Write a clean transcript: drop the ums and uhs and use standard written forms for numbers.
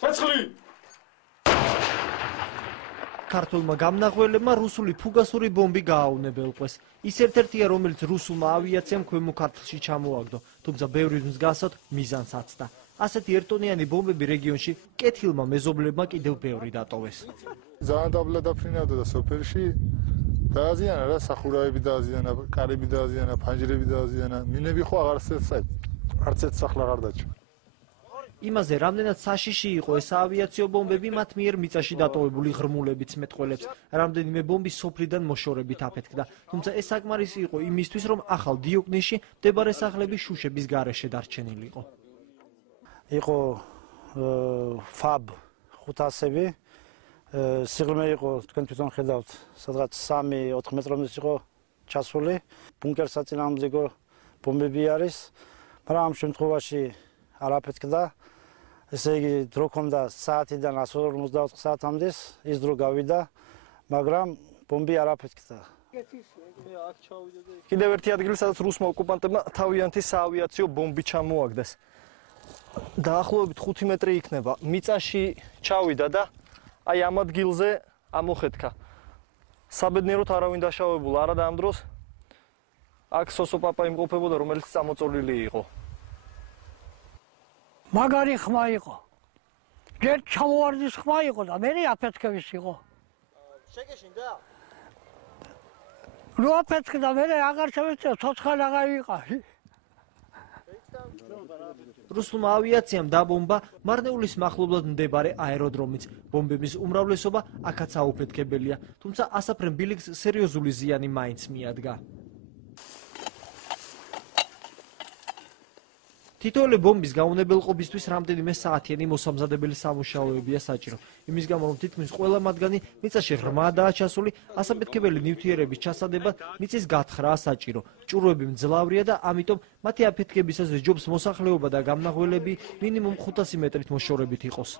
ცეცხლი! ქართულმა გამნახველებმა რუსული ფუგასური ბომბი გააუნებელყვეს. ის ერთ-ერთია, რომელიც რუსულმა ავიაციამ ქვემო ქართლში ჩამოაგდო, თუმცა ბევრი მსგავსად მიზანს აცდა. ასეთი ერთტონიანი ბომბები რეგიონში კეთილმა მეზობლებმა კიდევ ბევრი დატოვეს. ძალიან დაბლა დაფრინავდა და სოფელში დააზიანა რა, სახურავები დააზიანა, კარები დააზიანა, ფანჯრები დააზიანა, მინები ხო არც ერთ სახლ აღარ დაჭა. იმაზე, რამდენად საშიში იყო ეს ავიაციო ბომბები, მათ მიერ მიწაში დატოვებული ღრმულებიც მეტყველებს. რამდენიმე ბომბი სოფლიდან მოშორებით აფეთქდა, თუმცა ეს საკმარისი იყო იმისთვის, რომ ახალ დიოგნისში მდებარე სახლები შუშების გარეშე დარჩენილიყო. იყო FAB 500-ები, სიღრმე იყო, თქვენ თვითონ ხედავთ, სადღაც 3-4 მეტრომდე იყო ჩასული, ბუნკერს საწინააღმდეგო ბომბები არის, მაგრამ ამ შემთხვევაში არ აფეთქდა. ესე იგი, დრო ქონდა საათიდან 154 საათამდე, ის დრო გავიდა, მაგრამ ბომბი არ აფეთქდა. კიდევ ერთი ადგილი, სადაც რუსმა ოკუპანტებმა თავიანთი საავიაციო ბომბი ჩამოაგდეს. დაახლოებით 5 მეტრი იქნება. მიწაში ჩავიდა და აი ამ ადგილზე ამოხეთქა. საბედნიეროდ არავინ დაშავებულ არა და ამ დროს აქ სოსოპაპა იმყოფებოდა, რომელიც წამოწოლილი იყო. მაგარი ხმა იყო. ჯერ ჩამოვარდის ხმა იყო და მე აფეთქების იყო. შეგეშინდა? რო აფეთქდა მე აღარ შევეწევ, ცოცხალი აღარ ვიყავი. რუსულმა ავიაციამ დაბომბა მარნეულის მახლობლად მდებარე აეროდრომიც. ბომბების უმრავლესობა აქაც აუფეთქებელია, თუმცა ასაფრენ ბილიკს სერიოზული ზიანი მაინც მიადგა. თითოეული ბომბის გაუნებელყოფისთვის რამდენიმე საათიანი მოსამზადებელი სამუშაოებია საჭირო. იმის გამო, რომ თითქმის ყველა მათგანი მიწაში ღრმადაა ჩასული, ასაფეთქებელი ნივთიერების ჩასადებად მიწის გათხრაა საჭირო. ჭურვები მძლავრია და ამიტომ მათი აფეთქებისას ჯობს მოსახლეობა და გამნახველები მინიმუმ 500 მეტრით მოშორებით იყოს.